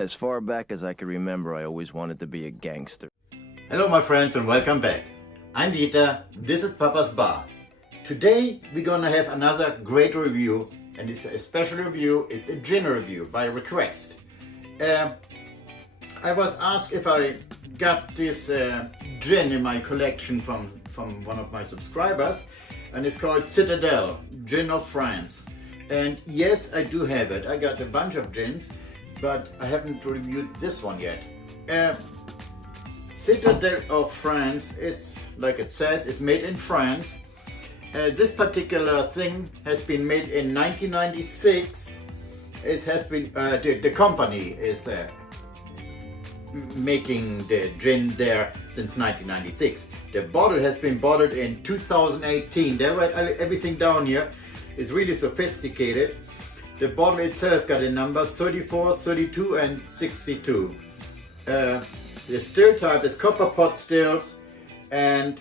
As far back as I can remember, I always wanted to be a gangster. Hello my friends and welcome back. I'm Dieter, this is Papa's Bar. Today we're gonna have another great review, and it's a special review, it's a gin review by request. I was asked if I got this gin in my collection from one of my subscribers, and it's called Citadelle Gin of France. And yes, I do have it. I got a bunch of gins, but I haven't reviewed this one yet. Citadelle of France, it's like it says, it's made in France. This particular thing has been made in 1996. It has been the company is making the gin there since 1996. The bottle has been bottled in 2018. They write everything down here. It's really sophisticated. The bottle itself got a number 34, 32 and 62. The still type is copper pot stills, and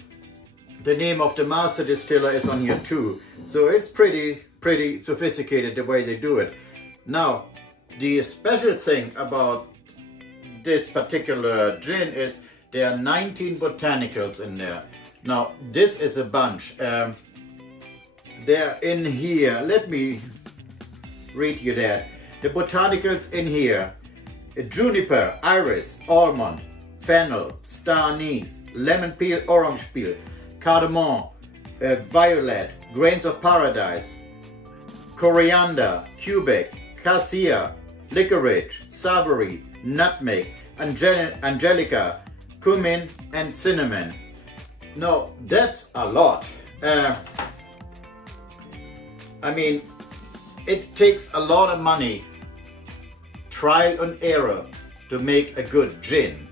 the name of the master distiller is on here too. So it's pretty sophisticated the way they do it. Now, the special thing about this particular gin is there are 19 botanicals in there. Now, this is a bunch. They're in here. Let me read you that. The botanicals in here: juniper, iris, almond, fennel, star anise, lemon peel, orange peel, cardamom, violet, grains of paradise, coriander, cubic, cassia, licorice, savory, nutmeg, angelica, cumin and cinnamon. Now that's a lot. I mean, it takes a lot of money, trial and error, to make a good gin.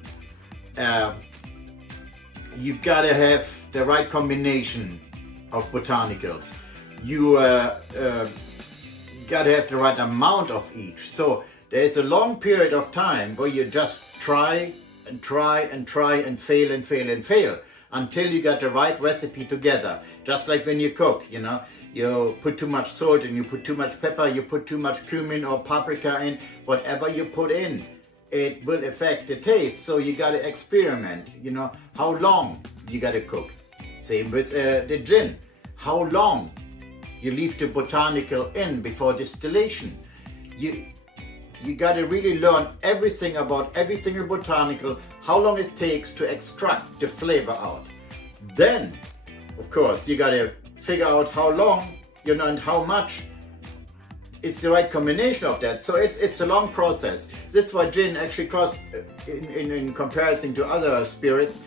You gotta have the right combination of botanicals. You gotta have the right amount of each. So there's a long period of time where you just try and try and try and fail and fail and fail until you got the right recipe together. Just like when you cook, you know. You put too much salt and you put too much pepper, you put too much cumin or paprika in, whatever you put in, it will affect the taste. So you gotta experiment, you know, how long you gotta cook. Same with the gin. How long you leave the botanical in before distillation. You gotta really learn everything about every single botanical, how long it takes to extract the flavor out. Then, of course, you gotta figure out how long, you know, and how much is the right combination of that. So it's a long process. This is why gin actually costs, in comparison to other spirits,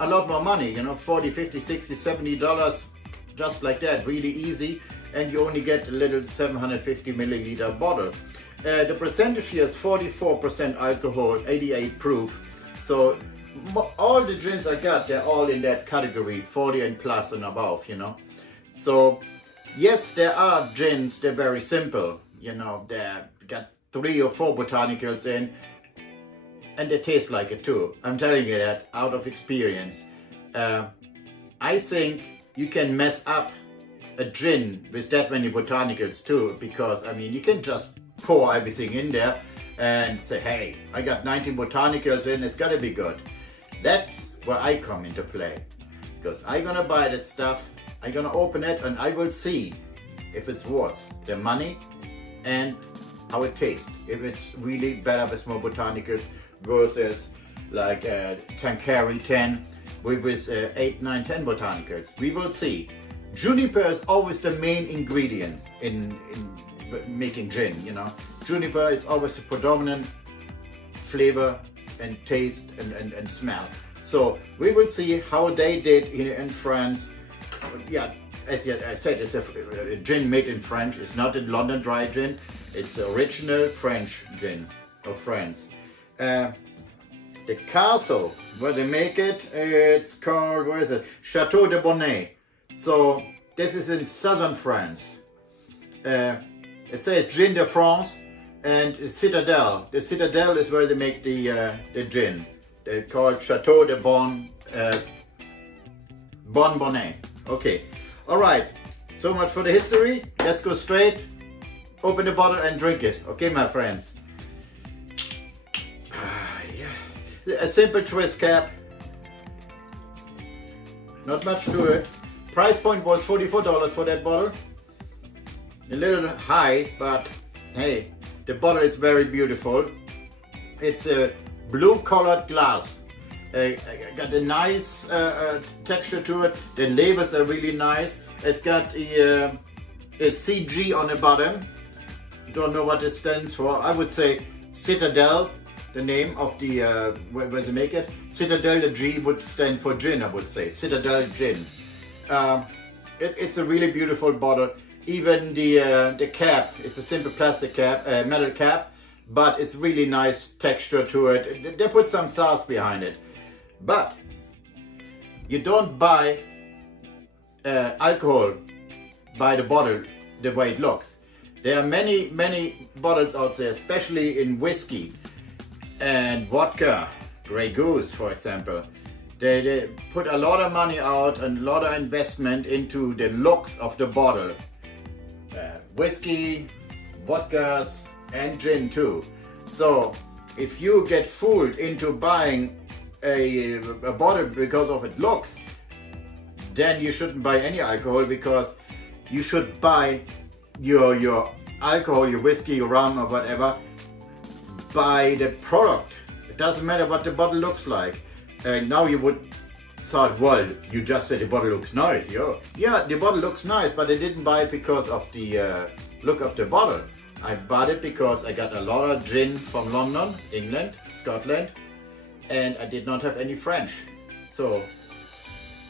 a lot more money, you know, 40, 50, 60, $70, just like that, really easy. And you only get a little 750 milliliter bottle. The percentage here is 44% alcohol, 88 proof. So all the gins I got, they're all in that category, 40 and plus and above, you know. So yes, there are gins, they're very simple, you know, they got 3 or 4 botanicals in, and they taste like it too. I'm telling you that out of experience. I think you can mess up a gin with that many botanicals too, because I mean, you can just pour everything in there and say, hey, I got 19 botanicals in, it's gotta be good. That's where I come into play, because I'm gonna buy that stuff, I'm gonna open it, and I will see if it's worth the money and how it tastes. If it's really better with more botanicals versus like Tanqueray 10 with 8, 9, 10 botanicals. We will see. Juniper is always the main ingredient in making gin, you know. Juniper is always the predominant flavor and taste and smell. So we will see how they did in France. Yeah, as I said, it's a gin made in France. It's not a London dry gin. It's the original French gin of France. The castle where they make it, it's called, where is it? Chateau de Bonnet. So this is in southern France. It says Gin de France and Citadelle. The Citadelle is where they make the gin. They're called Chateau de Bonnet. Okay, all right. So much for the history. Let's go straight, open the bottle and drink it. Okay, my friends. A simple twist cap. Not much to it. Price point was $44 for that bottle. A little high, but hey, the bottle is very beautiful. It's a blue colored glass. Got a nice texture to it. The labels are really nice. It's got a CG on the bottom. Don't know what it stands for. I would say Citadelle, the name of the where they make it. Citadelle, the G would stand for gin, I would say. Citadelle Gin. It's a really beautiful bottle. Even the cap is a simple plastic cap, metal cap, but it's really nice texture to it. They put some stars behind it. But you don't buy alcohol by the bottle the way it looks. There are many bottles out there, especially in whiskey and vodka, Grey Goose for example. They put a lot of money out and a lot of investment into the looks of the bottle. Whiskey, vodkas and gin too. So if you get fooled into buying a bottle because of its looks, then you shouldn't buy any alcohol, because you should buy your alcohol, your whiskey, your rum or whatever, by the product. It doesn't matter what the bottle looks like. Now you would thought, well, you just said the bottle looks nice. Yeah, the bottle looks nice, but I didn't buy it because of the look of the bottle. I bought it because I got a lot of gin from London, England, Scotland, and I did not have any French. So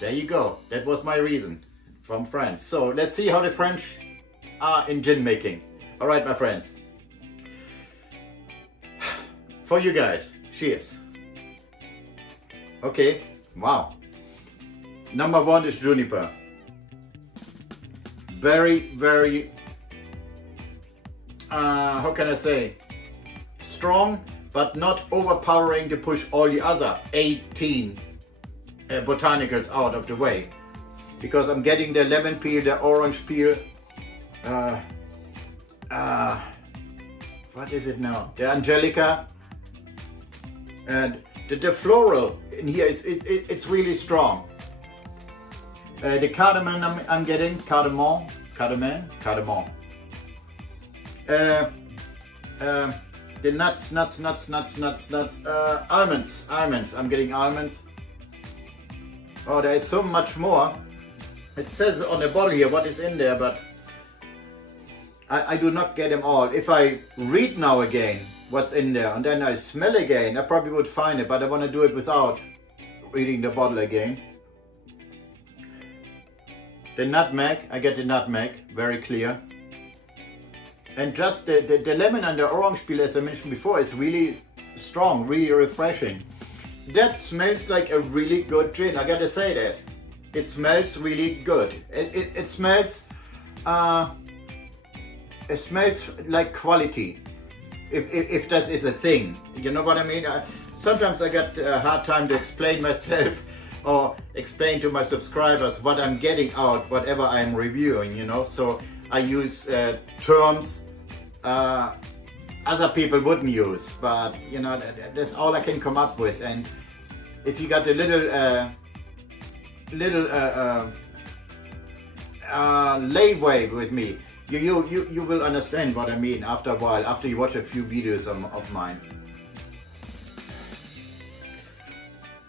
there you go. That was my reason, from France. So let's see how the French are in gin making. All right, my friends. For you guys, cheers. Okay, wow. Number one is juniper. Very, how can I say? Strong, but not overpowering to push all the other 18 botanicals out of the way. Because I'm getting the lemon peel, the orange peel, what is it now? The Angelica, and the floral in here it's really strong. The cardamom I'm getting, cardamom. The nuts, almonds. I'm getting almonds. Oh, there is so much more. It says on the bottle here what is in there, but I do not get them all. If I read now again what's in there and then I smell again, I probably would find it, but I want to do it without reading the bottle again. The nutmeg, I get the nutmeg, very clear. And just the lemon and the orange peel, as I mentioned before, is really strong, really refreshing. That smells like a really good gin, I gotta say that. It smells really good. It smells like quality, if that is a thing. You know what I mean? Sometimes I get a hard time to explain myself or explain to my subscribers what I'm getting out, whatever I'm reviewing, you know. So I use terms other people wouldn't use, but you know, that's all I can come up with. And if you got a little leeway with me, you will understand what I mean after a while, after you watch a few videos of mine.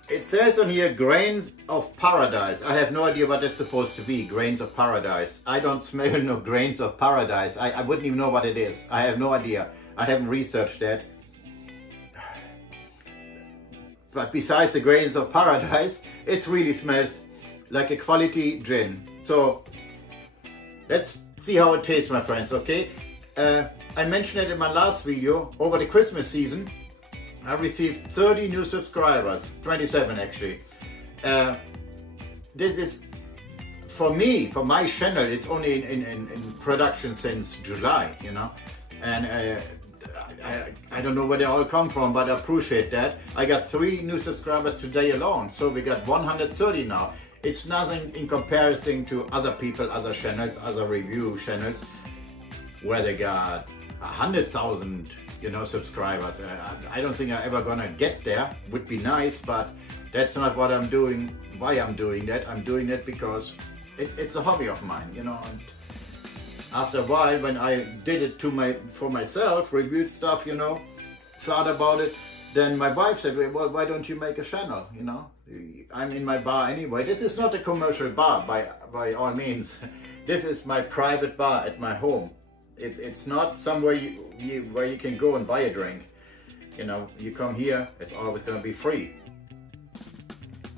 It says on here, grains of paradise. I have no idea what that's supposed to be, grains of paradise. I don't smell no grains of paradise. I wouldn't even know what it is. I have no idea. I haven't researched that. But besides the grains of paradise, it really smells like a quality gin. So let's see how it tastes, my friends, okay? I mentioned it in my last video. Over the Christmas season, I received 30 new subscribers, 27 actually. This is, for me, for my channel, it's only in production since July, you know. And I don't know where they all come from, but I appreciate that. I got 3 new subscribers today alone, so we got 130 now. It's nothing in comparison to other people, other channels, other review channels, where they got 100,000 you know, subscribers. I don't think I'm ever gonna get there. Would be nice, but that's not what I'm doing. Why I'm doing that? I'm doing it because it's a hobby of mine, you know. And after a while, when I did it for myself, reviewed stuff, you know, thought about it, then my wife said, well, why don't you make a channel, you know? I'm in my bar anyway. This is not a commercial bar by all means. This is my private bar at my home. It's not somewhere where you can go and buy a drink. You know, you come here, it's always going to be free.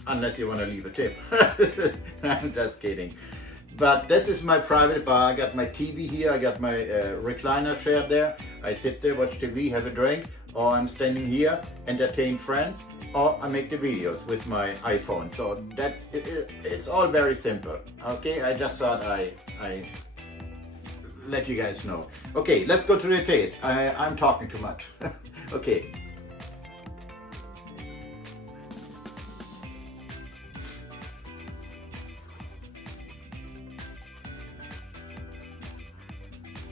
Unless you want to leave a tip. I'm just kidding. But this is my private bar. I got my TV here, I got my recliner chair there. I sit there, watch TV, have a drink, or I'm standing here, entertain friends, or I make the videos with my iPhone. So that's it's all very simple. Okay, I just thought I let you guys know. Okay, let's go to the taste. I'm talking too much. Okay.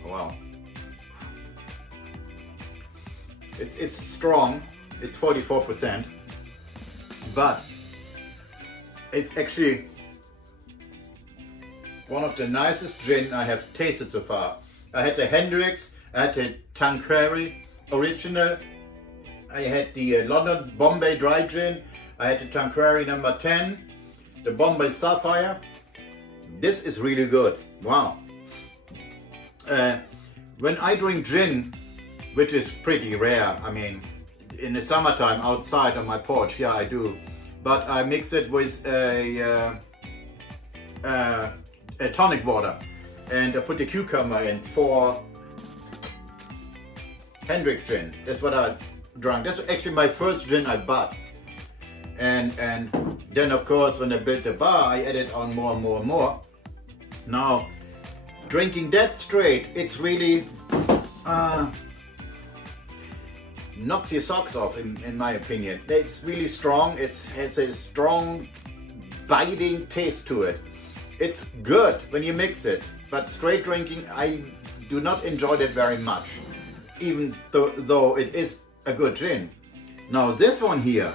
Wow. It's strong. It's 44%, but it's actually one of the nicest gin I have tasted so far. I had the Hendrix, I had the Tanqueray Original, I had the London Bombay Dry Gin, I had the Tanqueray number 10, the Bombay Sapphire. This is really good. Wow. When I drink gin, which is pretty rare, I mean, in the summertime outside on my porch, yeah, I do, but I mix it with a tonic water, and I put the cucumber in for Hendrix gin. That's what I drank. That's actually my first gin I bought, and then of course when I built the bar, I added on more and more and more. Now drinking that straight, it's really knocks your socks off in my opinion. It's really strong. It has a strong biting taste to it. It's good when you mix it, but straight drinking I do not enjoy that very much, even though it is a good gin. Now this one here,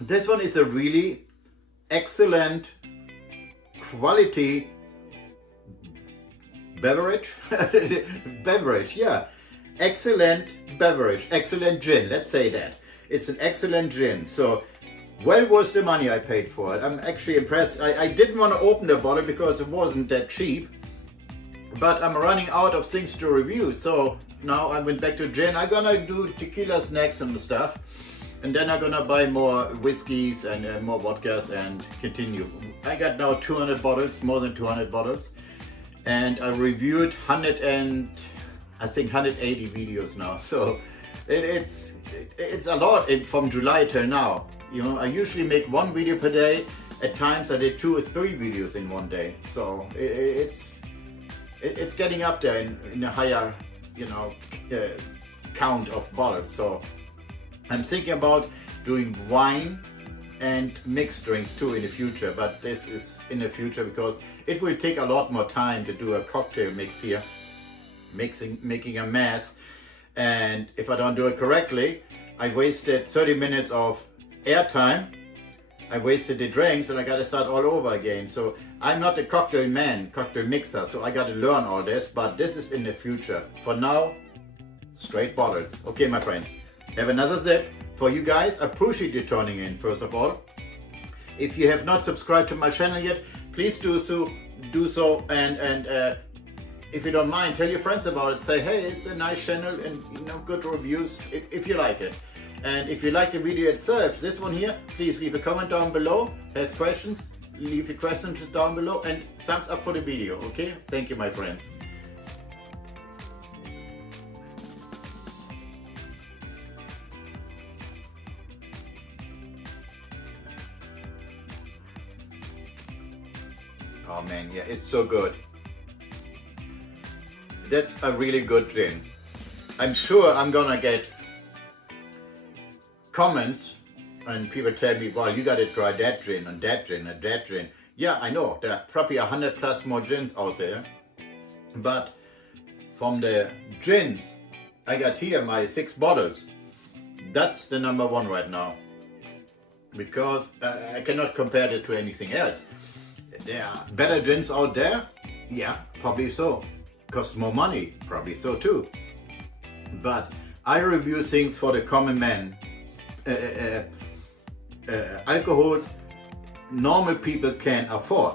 this one is a really excellent quality beverage. Beverage, yeah. Excellent beverage, excellent gin, let's say that. It's an excellent gin, so well worth the money I paid for it. I'm actually impressed. I didn't want to open the bottle because it wasn't that cheap, but I'm running out of things to review, so now I went back to gin. I'm gonna do tequilas next and stuff, and then I'm gonna buy more whiskeys and more vodkas and continue. I got now 200 bottles, more than 200 bottles, and I reviewed 180 videos now, so it's a lot from July till now. You know, I usually make one video per day. At times I did 2 or 3 videos in one day, so it's getting up there in a higher, you know, count of bottles. So I'm thinking about doing wine and mixed drinks too in the future, but this is in the future because it will take a lot more time to do a cocktail mix here, making a mess, and if I don't do it correctly, I wasted 30 minutes of airtime, I wasted the drinks, and I gotta start all over again. So I'm not a cocktail mixer, so I gotta learn all this, but this is in the future. For now, straight bottles. Okay, my friends, have another sip. For you guys, I appreciate you tuning in, first of all. If you have not subscribed to my channel yet, please do so, and if you don't mind, tell your friends about it. Say, hey, it's a nice channel, and you know, good reviews if you like it. And if you like the video itself, this one here, please leave a comment down below. Have questions, leave your questions down below, and thumbs up for the video. Okay, thank you, my friends. Oh man, yeah, it's so good. That's a really good gin. I'm sure I'm gonna get comments and people tell me, well, you gotta try that gin and that gin and that gin. Yeah, I know, there are probably 100 plus more gins out there, but from the gins I got here my 6 bottles. That's the number one right now. Because I cannot compare it to anything else. There are better gins out there? Yeah, probably so. Costs more money? Probably so too. But I review things for the common man. Alcohols normal people can afford.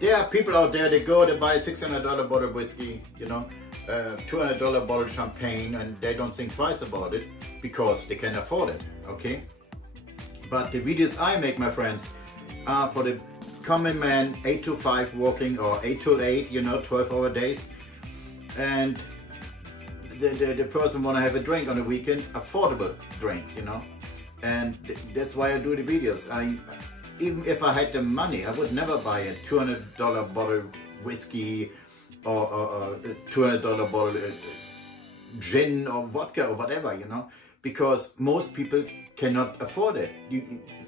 There are people out there that go to buy a $600 bottle of whiskey, you know, $200 bottle of champagne, and they don't think twice about it because they can afford it, okay? But the videos I make, my friends, are for the common man, 8 to 5 working, or 8 to 8, you know, 12-hour days. And the person want to have a drink on the weekend, affordable drink, you know. And that's why I do the videos. Even if I had the money, I would never buy a $200 bottle whiskey or a $200 bottle gin or vodka or whatever, you know, because most people cannot afford it.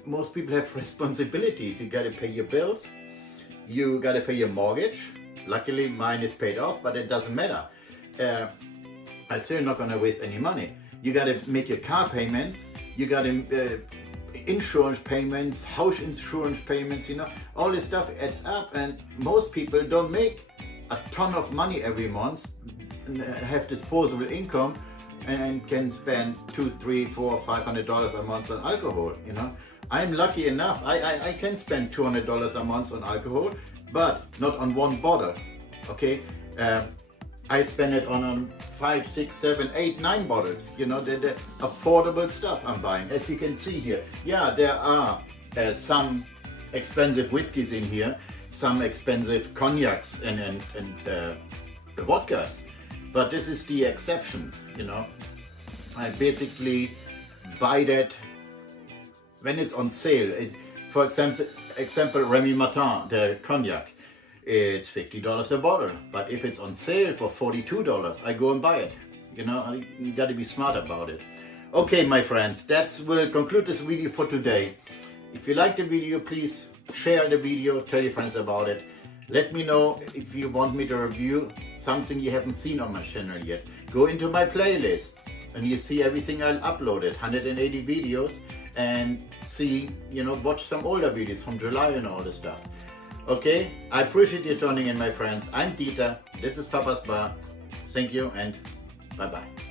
Most people have responsibilities. You gotta pay your bills, you gotta pay your mortgage. Luckily mine is paid off, but it doesn't matter. I'm still not gonna waste any money. You gotta make your car payments, you gotta insurance payments, house insurance payments, you know, all this stuff adds up, and most people don't make a ton of money every month, have disposable income, and can spend $200, $300, $400, $500 a month on alcohol, you know. I'm lucky enough, I can spend $200 a month on alcohol, but not on one bottle, okay? I spend it on 5, 6, 7, 8, 9 bottles, you know, the affordable stuff I'm buying. As you can see here, yeah, there are some expensive whiskeys in here, some expensive cognacs and vodkas, but this is the exception, you know. I basically buy that when it's on sale. For example, Remy Martin, the cognac, it's $50 a bottle, but if it's on sale for $42, I go and buy it. You know, you got to be smart about it. Okay, my friends, that will conclude this video for today. If you like the video, please share the video, tell your friends about it. Let me know if you want me to review something you haven't seen on my channel yet. Go into my playlists and you see everything I uploaded, 180 videos, and see, you know, watch some older videos from July and all this stuff. Okay, I appreciate you tuning in, my friends. I'm Dieter, this is Papa's Bar. Thank you and bye-bye.